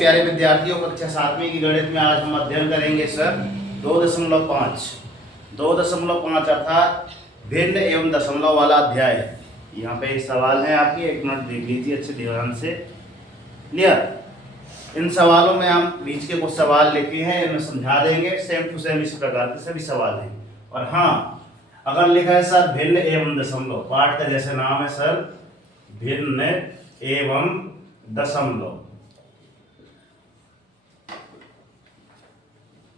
प्यारे विद्यार्थियों, कक्षा 7वीं की गणित में आज हम अध्ययन करेंगे सर 2.5 अर्थात भिन्न एवं दशमलव वाला अध्याय। यहाँ पे सवाल है आपके, एक मिनट देख लीजिए अच्छे ध्यान से। क्लियर? इन सवालों में हम बीच के कुछ सवाल लिखे हैं, इनमें समझा देंगे। सेम टू सेम इस प्रकार के सभी सवाल हैं। और हाँ, अगर लिखा है सर भिन्न एवं दशमलव, पाठ का जैसे नाम है सर भिन्न एवं दशमलव,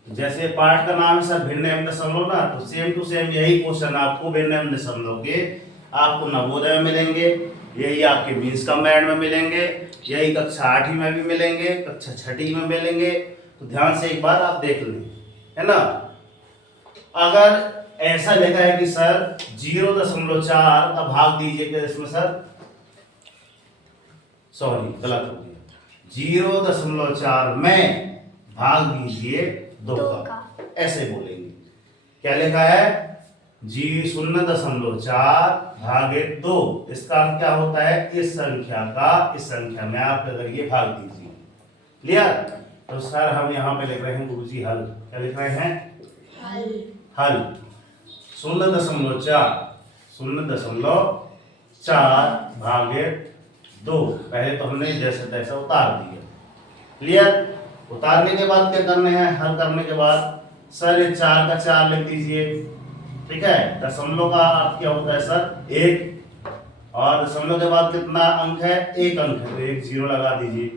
जैसे पाठ का नाम है सर भिन्न एवं दशमलव ना, तो सेम टू सेम यही क्वेश्चन आपको भिन्न एवं दशमलव के आपको नवोदय में मिलेंगे, यही आपके मीन्स कम्बाइंड में मिलेंगे, यही कक्षा 8वीं में भी मिलेंगे, कक्षा 6वीं में मिलेंगे। तो ध्यान से एक बार आप देख लें, है ना। अगर ऐसा लिखा है कि सर 0.4 का भाग दीजिए इसमें सर, सॉरी गलत हो गया, 0.4 में भाग दीजिए 2 का, ऐसे बोलेंगे। क्या लिखा है? 0.4 भागे 2। इसका अर्थ क्या होता है? इस संख्या का इस संख्या में आप अगर ये भाग दीजिए। क्लियर? तो सर हम यहाँ पे लिख रहे हैं गुरुजी हल। क्या लिख रहे हैं? हल 0.4 भागे 2। पहले तो हमने जैसे तैसे उतार दिया। क्लियर? उतारने के बाद क्या करने हैं? हल करने के बाद सर ये 4 का 4 लिख दीजिए। ठीक है? दशमलव का अर्थ क्या होता है सर? 1, और दशमलव के बाद कितना अंक है? 1 अंक है, तो 1 0 लगा दीजिए।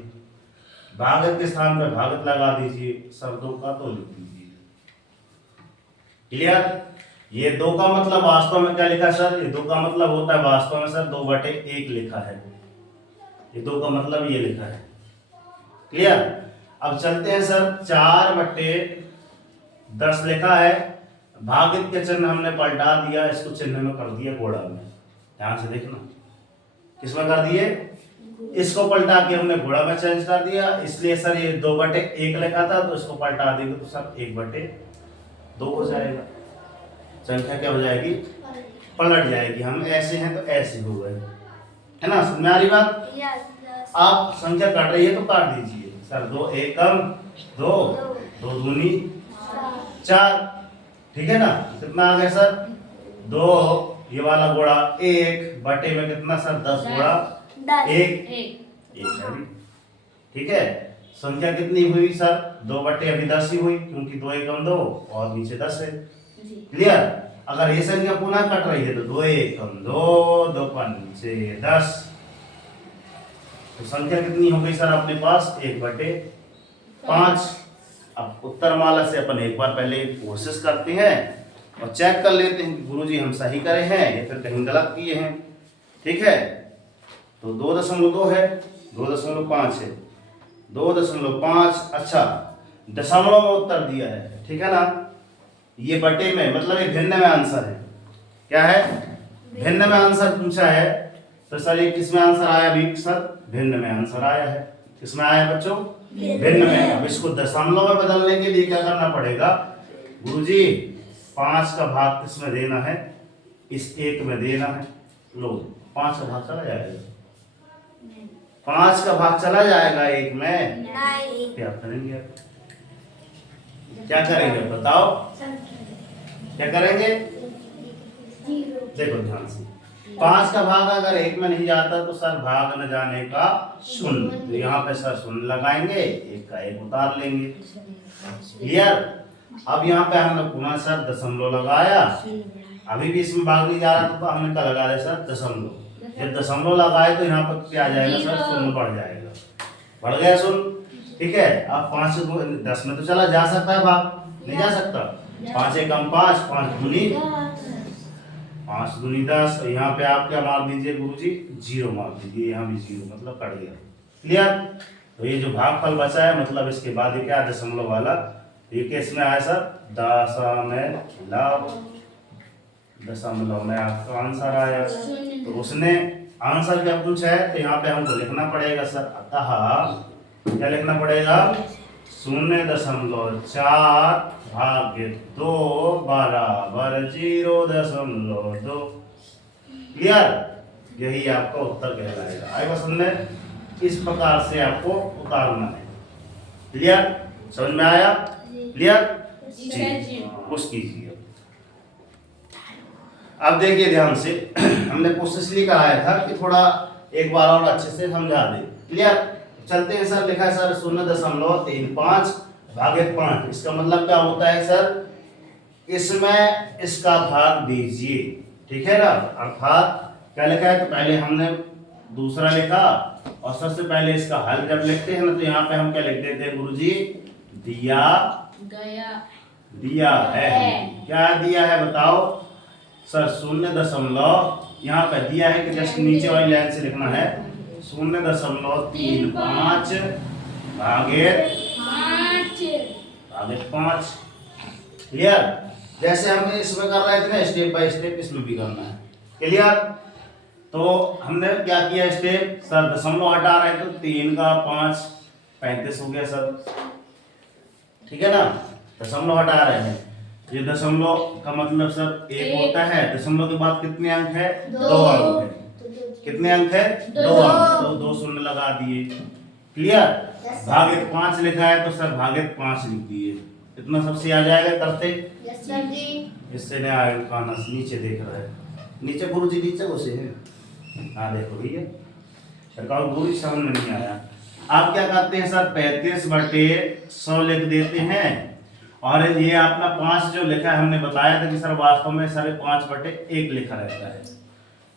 भागत के स्थान पर भागत लगा दीजिए। सर 2 का 2 लिख दीजिए। क्लियर? ये 2 का मतलब वास्तव में क्या लिखा सर? ये 2 का मतलब होता है वास्तव में सर 2/1 लिखा है। ये 2 का मतलब ये लिखा है। क्लियर? अब चलते हैं सर 4/10 लिखा है, भागित के चिन्ह हमने पलटा दिया, इसको चिन्ह में कर दिया गोड़ा में। ध्यान से देखना, किसमें कर दिए? इसको पलटा के हमने गोड़ा में चेंज कर दिया, इसलिए सर ये 2/1 लिखा था, तो इसको पलटा देंगे तो सर 1/2 हो जाएगा। संख्या क्या हो जाएगी? पलट जाएगी। हम ऐसे हैं तो ऐसे हो गए, है ना। समझ में आ रही बात? आप संख्या काट रही है तो काट दीजिए। सर 2 एकम 2, 2 दूनी 4। ठीक है ना? कितना आ गया सर? 2 ये वाला गोड़ा 1 बटे में कितना सर? 10 गोड़ा 1 ठीक है। संख्या कितनी हुई सर? 2/10 ही हुई, क्योंकि 2 एकम 2 और नीचे 10 है। क्लियर? अगर ये संख्या पुनः कट रही है तो 2 एकम 2, 2 पंचे 10, तो संख्या कितनी हो गई सर अपने पास? 1/5। अब उत्तर माला से अपन एक बार पहले कोशिश करते हैं और चेक कर लेते हैं कि गुरुजी हम सही करे हैं या फिर कहीं गलत किए हैं। ठीक है? तो 2.2 है, 2.5 है, 2.5। अच्छा, दशमलव में उत्तर दिया है, ठीक है ना। ये बटे में मतलब ये भिन्न में आंसर है। क्या है? भिन्न में आंसर पूछा है, तो सर ये किसमें आंसर आया? अभी सर भिन्न में आंसर आया है। किसमें आया बच्चों? भिन्न में। अब इसको दशमलव में बदलने के लिए क्या करना पड़ेगा? गुरुजी 5 का भाग किसमें देना है? इस 1 में देना है। लो 5 का भाग चला जाएगा, 5 का भाग चला जाएगा 1 में। क्या करेंगे? क्या करेंगे बताओ? क्या करेंगे? देखो ध्यान से, 5 का भाग अगर 1 में नहीं जाता तो सर भाग न जाने का 0, तो यहाँ पे सर 0 लगाएंगे, 1 का 1 उतार लेंगे। क्लियर? अब यहाँ पे हमने पुनः सर दशमलव लगाया, अभी भी इसमें भाग नहीं जा रहा तो हमने क्या लगा दिया सर? दशमलव। जब दशमलव लगाए तो यहाँ पर क्या आ जाएगा सर? 0 बढ़ जाएगा। बढ़ गया 0। ठीक है? अब 5 से 10 में तो चला जा सकता है भाग? नहीं जा सकता। 5 एकम 5, 5 दूनी 10। यहाँ पे आप क्या मार दीजिए गुरुजी? 0 मार दीजिए। यहाँ भी 0 मतलब कट गया। क्लियर? तो ये जो भागफल बचा है मतलब इसके बाद ये क्या? दशमलव वाला। ये केस में आया सर दशमलव में आपका आंसर आया। तो उसने आंसर क्या पूछा है तो यहाँ पे हमको लिखना पड़ेगा सर, अतः क्या लिखना पड़ेगा? 0.4 भाग्य 2 बराबर 0.2। क्लियर? यही आपका उत्तर कहलाएगा। आएगा समझ में? इस प्रकार से आपको उतारना है। क्लियर? समझ में आया? क्लियर? जी, कुछ कीजिए। अब देखिए ध्यान से, हमने कोशिश इसलिए कराया था कि थोड़ा एक बार और अच्छे से समझा दे। क्लियर? चलते हैं सर। लिखा है सर 0.35 भागे 5। इसका मतलब क्या होता है सर? इसमें इसका भाग दीजिए। ठीक है ना? अर्थात क्या लिखा है? तो पहले हमने दूसरा लिखा और सबसे पहले इसका हल जब लिखते हैं ना तो यहाँ पे हम क्या लिख देते हैं गुरुजी? दिया गया, दिया है। क्या दिया है बताओ सर? 0. यहाँ पे दिया है कि जस्ट नीचे वाली लाइन से लिखना है 0.35 भागे 5। क्लियर? जैसे हमने इसमें कर रहे थे ना, स्टेप बाय स्टेप इसमें भी करना है। क्लियर? तो हमने क्या किया स्टेप? सर दशमलव हटा रहे तो 3 का 5 35 हो गया सर। ठीक है ना? दशमलव हटा रहे हैं। ये दशमलव का मतलब सर 1 होता है। दशमलव के बाद कितने अंक है? 2 अंक है। कितने अंक है? 2 अंक। तो 2 शून्य लगा दिए। क्लियर? भागे 5 लिखा है तो सर भागे 5 लिख दिए। इतना सबसे आ जाएगा करते? इससे नहीं आएगा, नीचे देख रहा है। नीचे गुरुजी नीचे उसे है। हाँ देखो भैया, सरकार गुरु समझ में नहीं आया। आप क्या करते हैं सर? 35/100 लिख देते हैं। और ये अपना 5 जो लिखा है, हमने बताया था कि सर वास्तव में सर 5/1 लिखा रहता है।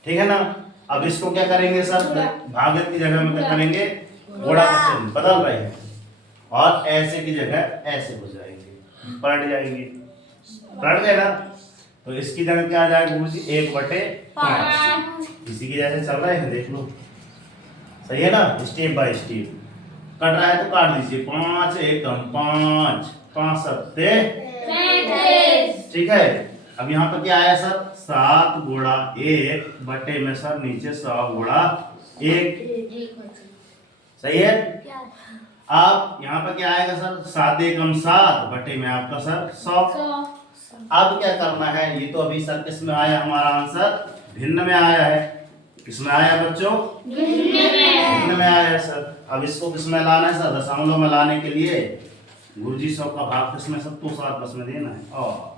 ठीक है ना? अब इसको क्या करेंगे सर? भागत की जगह में क्या करेंगे? गुणा का चिन्ह बदल रहे हैं और ऐसे की जगह ऐसे हो जाएंगे, पलट जाएंगे। पलट गए ना? तो इसकी जगह क्या आ जाएगा गुरुजी? 1/5। इसी की जैसे चल रहे हैं, देख लो। सही है ना? स्टेप बाय स्टेप कट रहा है तो काट दीजिए। 5 एकम 5 5 सत्ते 35। ठीक है? अब यहाँ पर क्या आया सर? 7 गुणा 1 बटे में सर नीचे 100 गुणा 1। सही है? अब यहाँ पर क्या आएगा सर? 7 एकम 7 बटे में आपका सर 100। अब क्या करना है? ये तो अभी सर किस में आया हमारा आंसर? भिन्न में आया है। किसमें आया बच्चों? भिन्न में आया है सर। अब इसको किसमें लाना है सर? दशमलव में लाने के लिए गुरुजी 100 का भाग किसमें? 7 बस में देना है। और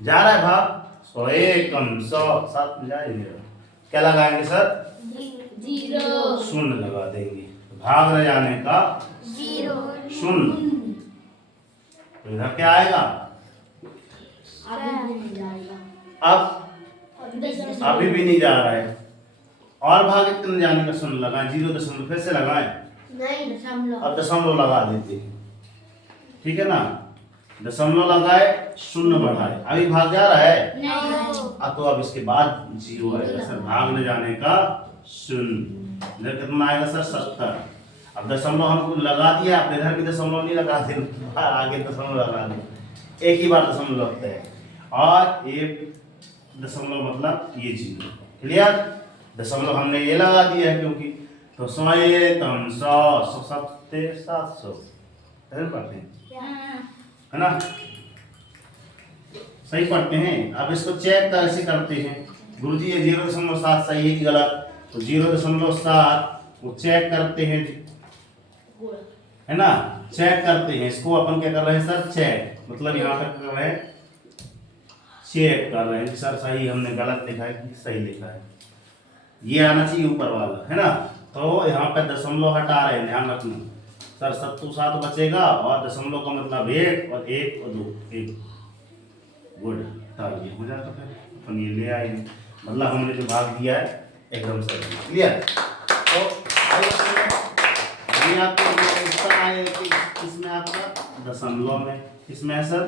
जा रहा है भाग 100 एकम 100 7 में जाएंगे। क्या लगाएंगे सर? 0 शून्य लगा देंगे। भाग रह जाने का 0 शून्य। तो इधर क्या आएगा? अब अभी भी नहीं जा रहा है। और भाग कितने जाने का शून्य लगाएं? 0 फिर से लगाएं। नहीं, अब दशमलव लगा देते हैं। ठीक है ना? दशमलव लगाए, शून्य बढ़ाए, अभी भाग जा रहा है नहीं। तो अब इसके बाद 0 आएगा सर। भाग न जाने का शून्य। इधर कितना आएगा सर? 70। अब दशमलव हमको लगा दिया, आप इधर भी दशमलव नहीं लगा दे, आगे दशमलव लगा दे। एक ही बार दशमलव लगता है और 1 दशमलव मतलब ये 0। क्लियर? दशमलव हमने ये लगा दिया है क्योंकि तो 100 एकम 100 100 सत्ते 700 पढ़ते हैं, है ना? सही पढ़ते हैं। अब इसको चेक कैसे करते हैं गुरुजी? ये 0.7 सही है कि गलत? तो 0.7 वो चेक करते हैं, है ना? चेक करते हैं। इसको अपन क्या कर रहे हैं सर? चेक मतलब यहाँ तक कर रहे हैं, चेक कर रहे हैं कि सर सही हमने गलत लिखा है कि सही लिखा है। ये आना चाहिए ऊपर वाला, है ना? तो यहाँ पे दशमलव हटा रहे हैं, ध्यान रखना सर। 7 बचेगा और दशमलव का मतलब 1 और 1 और 2 1। गुड, ये हो जाता फिर अपन ये ले आए, मतलब हमने जो भाग दिया है एकदम सही। क्लियर? तो ये आपको उत्तर आए कि इसमें आपका दशमलव में, किसमें है सर?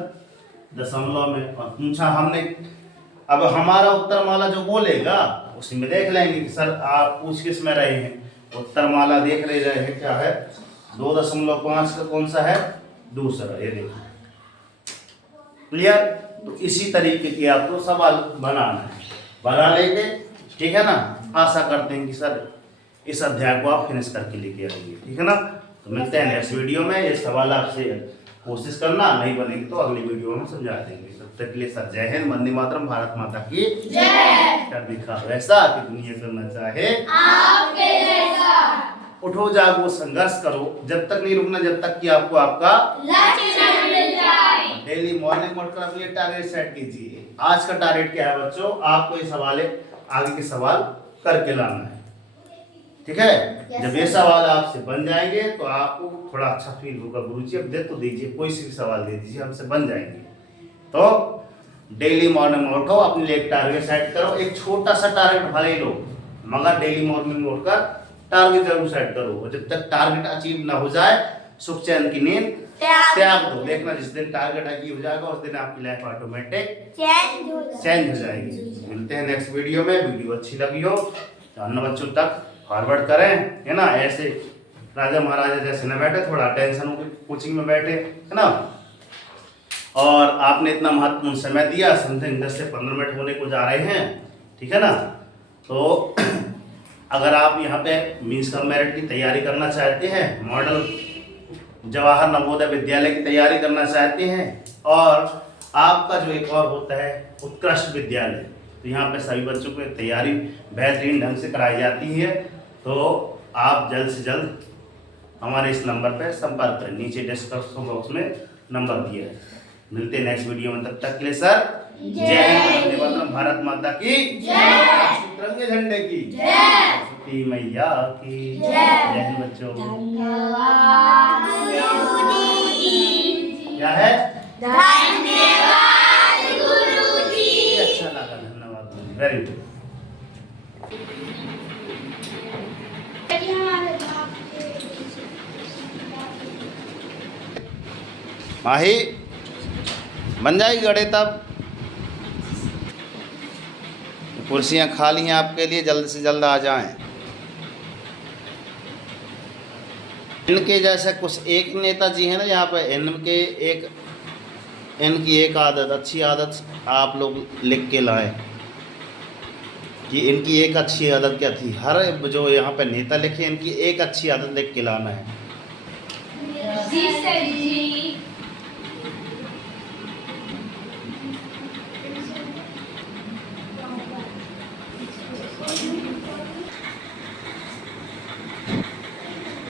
दशमलव में। और पूछा हमने, अब हमारा उत्तर माला जो बोलेगा उसी में देख लेंगे कि सर आप पूछ किस में रहे हैं। उत्तर माला देख रहे हैं क्या है? 2.5 का कौन सा है? दूसरा, ये देखो। क्लियर? तो इसी तरीके की आपको सवाल बनाना है, बना लेंगे। ठीक है ना? आशा करते हैं कि सर इस अध्याय को आप फिनिश करके लेके आएंगे। ठीक है ना? तो मिलते हैं नेक्स्ट वीडियो में। ये सवाल आपसे कोशिश करना, नहीं बनेगी तो अगली वीडियो में समझा देंगे। तब तक के लिए सर जय हिंद, वंदे मातरम, भारत माता की जय। कर दिखा वैसा कि दुनिया करना चाहे आपके जैसा। उठो जागो संघर्ष करो, जब तक नहीं रुकना जब तक कि आपको आपका लक्ष्य मिल जाए। डेली मॉर्निंग में उठकर अपने टारगेट सेट कीजिए। आज का टारगेट क्या है बच्चों, आपको ये सवाल आगे के सवाल करके लाना है, ठीक है। जब ये सवाल आपसे बन जाएंगे तो आपको थोड़ा अच्छा फील होगा, गुरुजी अब दे तो दीजिए, कोई सी भी सवाल दे दीजिए, हमसे बन जाएंगे। तो डेली मॉर्निंग में उठो, अपने लिए एक टारगेट सेट करो, एक छोटा सा टारगेट भले ही लो, मगर डेली मॉर्निंग में उठकर टारगेट जरूर सेट करो। और जब तक टारगेट अचीव ना हो जाए सुख चैन की नींद त्याग दो। देखना जिस दिन टारगेट अचीव हो जाएगा उस दिन आपकी लाइफ ऑटोमेटिक चेंज हो जाएगी। मिलते हैं नेक्स्ट वीडियो में। वीडियो अच्छी लगी हो तो अन्य बच्चों तक फॉरवर्ड करें, है ना। ऐसे राजा महाराजा जैसे न बैठे, थोड़ा टेंशन हो कोचिंग में बैठे, है ना। और आपने इतना महत्वपूर्ण समय दिया, समथिंग 10 से 15 मिनट होने को जा रहे हैं, ठीक है ना। तो अगर आप यहाँ पे मीन्स कम मेरिट की तैयारी करना चाहते हैं, मॉडल जवाहर नवोदय विद्यालय की तैयारी करना चाहते हैं, और आपका जो एक और होता है उत्कृष्ट विद्यालय, तो यहाँ पे सभी बच्चों को तैयारी बेहतरीन ढंग से कराई जाती है। तो आप जल्द से जल्द हमारे इस नंबर पर संपर्क करें, नीचे डिस्क्रिप्शन बॉक्स में नंबर दिया है। मिलते हैं नेक्स्ट वीडियो में, तब तक के लिए सर जय हिंद, वंदे मातरम, भारत माता की जय, तिरंगे झंडे की जय, सरस्वती मैया की जय हिंद बच्चों। धन्यवाद गुरुजी। क्या है? धन्यवाद गुरुजी। अच्छा लगा, धन्यवाद, वेरी गुड। माही बन जाएगी गड़े, तब कुर्सियां खाली हैं आपके लिए, जल्द से जल्द आ जाएं। इनके जैसे कुछ एक नेताजी हैं ना यहाँ पे, इनकी एक आदत, अच्छी आदत आप लोग लिख के लाएं कि इनकी एक अच्छी आदत क्या थी। हर जो यहाँ पे नेता लिखे, इनकी एक अच्छी आदत लिख के लाना है। जी सर जी।